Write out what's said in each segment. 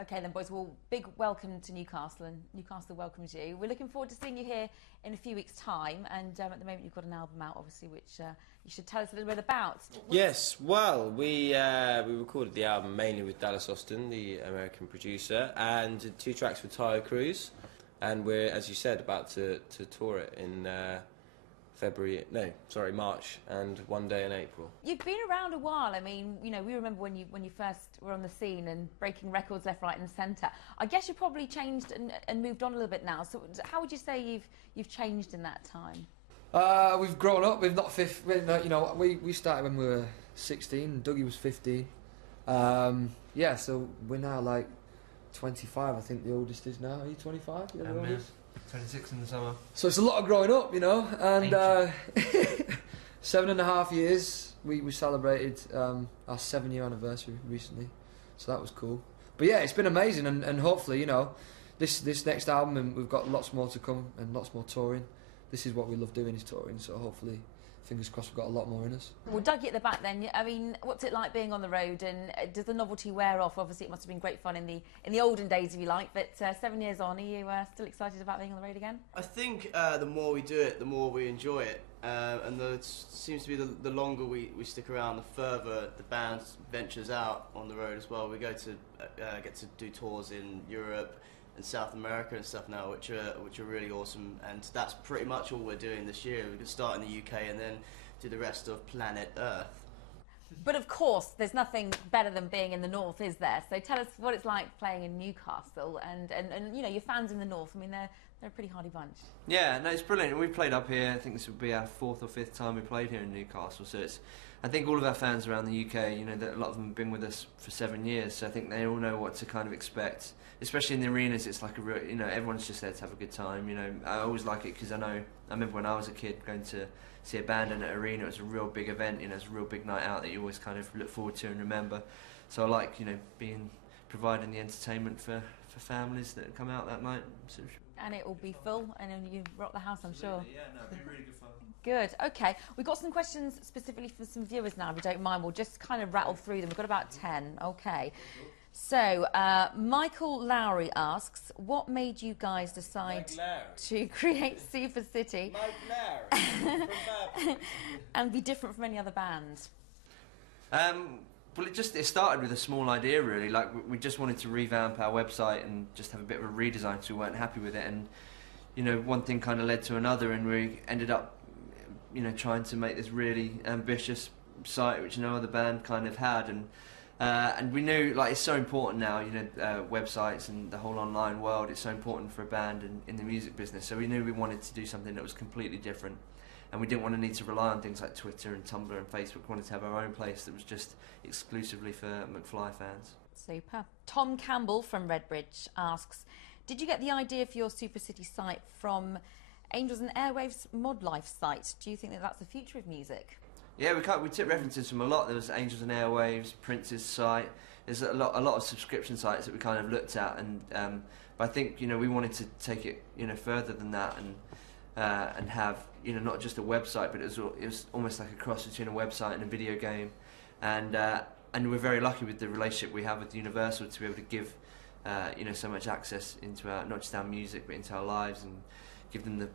Okay then, boys. Well, big welcome to Newcastle, and Newcastle welcomes you. We're looking forward to seeing you here in a few weeks' time, and at the moment you've got an album out, obviously, which you should tell us a little bit about. Yes, well, we recorded the album mainly with Dallas Austin, the American producer, and did 2 tracks with Tyler Cruz, and we're, as you said, about to tour it in March, and one day in April. You've been around a while. I mean, you know, we remember when you first were on the scene and breaking records left, right, and centre. I guess you've probably changed and moved on a little bit now. So, how would you say you've changed in that time? We've grown up. We've not we started when we were 16. Dougie was 15. Yeah, so we're now like 25. I think the oldest is now. Are you 25? You're the oldest? 26 in the summer. So it's a lot of growing up, you know, and 7.5 years. We celebrated our 7-year anniversary recently, so that was cool. But yeah, it's been amazing, and hopefully, you know, this next album, and we've got lots more to come and lots more touring. This is what we love doing, is touring. So hopefully, fingers crossed, we've got a lot more in us. Well, Dougie at the back then, I mean, what's it like being on the road, and does the novelty wear off? Obviously it must have been great fun in the olden days, if you like, but 7 years on, are you still excited about being on the road again? I think the more we do it, the more we enjoy it, and it seems to be the longer we stick around, the further the band ventures out on the road as well. We go to get to do tours in Europe and South America and stuff now, which are really awesome, and that's pretty much all we're doing this year. We're going to start in the UK and then do the rest of planet Earth. But of course, there's nothing better than being in the north, is there? So tell us what it's like playing in Newcastle, and you know, your fans in the north. I mean, they're a pretty hardy bunch. Yeah, no, it's brilliant. We've played up here. I think this will be our 4th or 5th time we played here in Newcastle. So I think all of our fans around the UK, you know, a lot of them have been with us for 7 years. So I think they all know what to kind of expect. Especially in the arenas, it's like a real, you know, everyone's just there to have a good time. You know, I always like it because I remember when I was a kid going to see a band in an arena. It was a real big event. You know, it's a real big night out that you always kind of look forward to and remember. So I like, you know, providing the entertainment for families that come out that night. And it will be full, and then you rock the house, I'm sure. Yeah, no, it'll be really good fun. Good. Okay, we've got some questions specifically for some viewers now. If you don't mind, we'll just kind of rattle through them. We've got about 10. Okay. So, Michael Lowry asks, what made you guys decide to create Super City and be different from any other bands? Well, it started with a small idea, really. Like, we just wanted to revamp our website and just have a bit of a redesign, because we weren't happy with it. And, you know, one thing kind of led to another, and we ended up, you know, trying to make this really ambitious site, which no other band kind of had. And we knew, like, it's so important now, you know, websites and the whole online world, it's so important for a band in the music business. So we knew we wanted to do something that was completely different. And we didn't want to need to rely on things like Twitter and Tumblr and Facebook. We wanted to have our own place that was just exclusively for McFly fans. Super. Tom Campbell from Redbridge asks, did you get the idea for your Super City site from Angels and Airwaves Mod Life site? Do you think that that's the future of music? Yeah, we took references from a lot. There was Angels and Airwaves, Prince's site. There's a lot of subscription sites that we kind of looked at, and but I think, you know, we wanted to take it, you know, further than that, and have, you know, not just a website, but it was almost like a cross between a website and a video game, and we're very lucky with the relationship we have with Universal to be able to give you know, so much access into our, not just our music, but into our lives, and give them the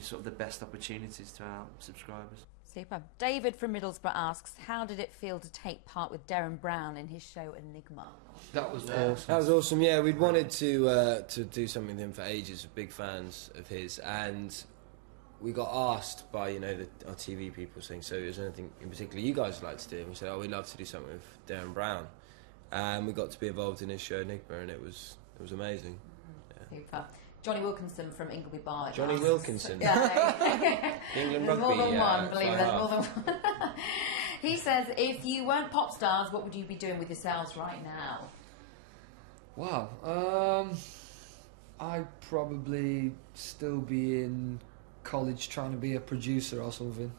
sort of the best opportunities to our subscribers. Super. David from Middlesbrough asks, how did it feel to take part with Darren Brown in his show Enigma? That was awesome. That was awesome. Yeah, we'd wanted to do something with him for ages. We're big fans of his, and we got asked by, you know, our TV people saying, so is there anything in particular you guys would like to do? And we said, oh, we'd love to do something with Darren Brown, and we got to be involved in his show Enigma, and it was amazing. Yeah. Super. Johnny Wilkinson from Ingleby Bar. Johnny Wilkinson. Yeah. England There's rugby. more than one, yeah, believe me, there's more than one. He says, if you weren't pop stars, what would you be doing with yourselves right now? Wow. I'd probably still be in college trying to be a producer or something.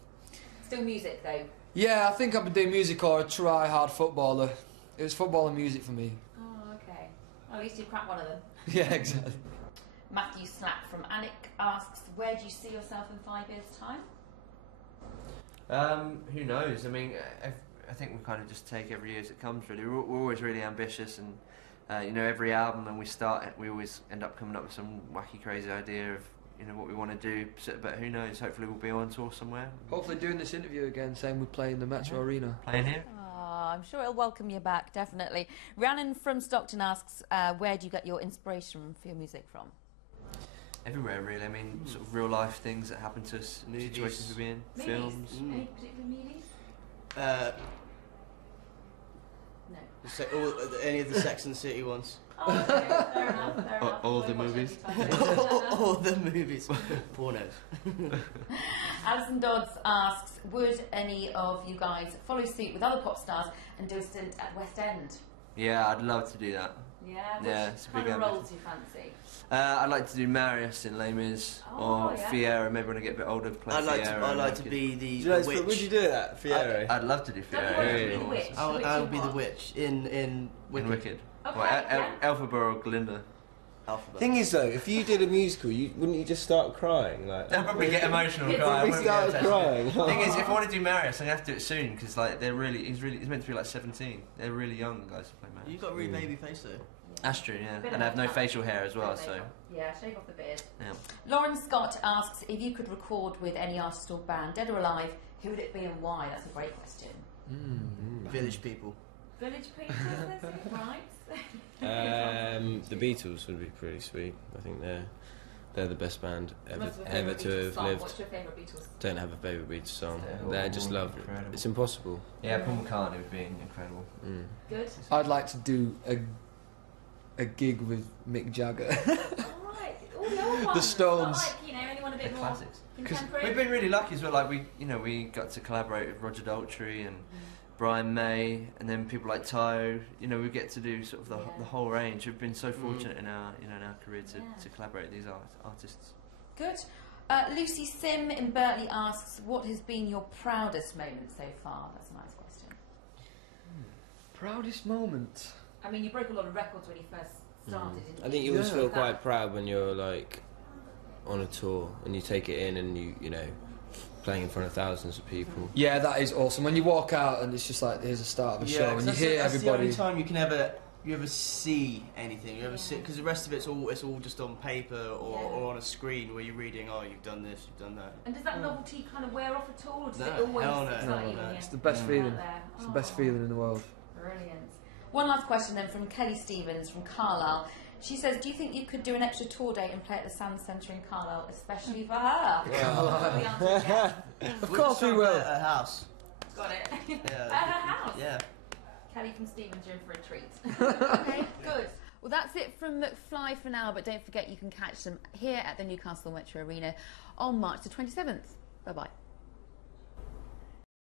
Still music, though? Yeah, I think I'd be doing music or a try-hard footballer. It was football and music for me. Oh, okay. Well, at least you cracked one of them. Yeah, exactly. Matthew Slack from Alnwick asks, where do you see yourself in 5 years' time? Who knows? I mean, I think we kind of just take every year as it comes, really. We're always really ambitious, and you know, every album, and we always end up coming up with some wacky, crazy idea of, you know, what we want to do. But who knows? Hopefully, we'll be on tour somewhere. Hopefully, doing this interview again, saying we're playing the Metro Arena. Playing here. Oh, I'm sure it'll welcome you back, definitely. Rhiannon from Stockton asks, where do you get your inspiration for your music from? Everywhere, really. I mean, sort of real life things that happen to us, Movies. situations we've been in, Movies? films. Any particular movies? No. Any of the Sex and the City ones. Oh, okay, fair enough, fair enough. All I the won't watch movies. every time. All the movies. Pornos. Alison Dodds asks, would any of you guys follow suit with other pop stars and do a stint at West End? Yeah, I'd love to do that. Yeah, Yeah, which it's a kind big of ambition. roles do you fancy? I'd like to do Marius in Les Mis, Oh, or yeah. Fiera, maybe when I get a bit older, play I'd Fiera. like to be the, Do you know, the witch. would you do that, Fiero? I'd love to do Don't you Fiera. want to yeah, be yeah. the witch? I would be the what? witch in Wicked. In Wicked. Okay, Well, yeah. Elphaba or Glinda. Alphabet. Thing is, though, if you did a musical, wouldn't you just start crying? Like, I'd probably get emotional. Yeah, cry. I probably wouldn't be able started to- crying. Thing is, if I want to do Marius, I'm gonna have to do it soon because like he's meant to be like 17. They're really young, the guys who play Marius. You've got a really baby face though. That's true, yeah. Bit And I have of no makeup. facial hair as well, Bit of so makeup. Yeah, shave off the beard. yeah. Lauren Scott asks, if you could record with any artist or band, dead or alive, who would it be and why? That's a great question. Village people. Village people, right? The Beatles would be pretty sweet. I think they're the best band ever What's your ever favourite to Beatles have song? lived. What's your favourite Beatles? Don't have a favourite Beatles song. They're They just all love. incredible. It's impossible. Yeah, Paul McCartney would be incredible. Good. I'd like to do a gig with Mick Jagger. Alright, all the old ones. Stones. Not like, you know, anyone a The bit more classics. contemporary. We've been really lucky as well. Like we got to collaborate with Roger Daltrey and Brian May, and then people like Tayo. You know, we get to do sort of the whole range. We've been so fortunate in our in our career to collaborate with these artists. Good. Lucy Sim in Berkeley asks, what has been your proudest moment so far? That's a nice question. Proudest moment. I mean, you broke a lot of records when you first started, didn't you? I think you always Yeah. feel quite proud when you're like on a tour and you take it in and you know playing in front of thousands of people. Yeah, that is awesome. When you walk out and it's just like, here's the start of a show, and you hear that's everybody. the only time you can ever see anything. You ever see, because the rest of it's all just on paper or on a screen where you're reading. Oh, you've done this, you've done that. And does that novelty kind of wear off at all, or does No, it always hell no. excite No, you? no. when It's the you're best out feeling. there? It's the best Oh, feeling in the world. Brilliant. One last question then from Kelly Stevens from Carlisle. She says, do you think you could do an extra tour date and play at the Sands Centre in Carlisle, especially for her? Carlisle. The answer is yes. Of course we will. At a house. Got it. Yeah. At her house. Yeah. Kelly from Stevens, you're in for a treat. Okay, good. Well, that's it from McFly for now, but don't forget you can catch them here at the Newcastle Metro Arena on March the 27th. Bye-bye.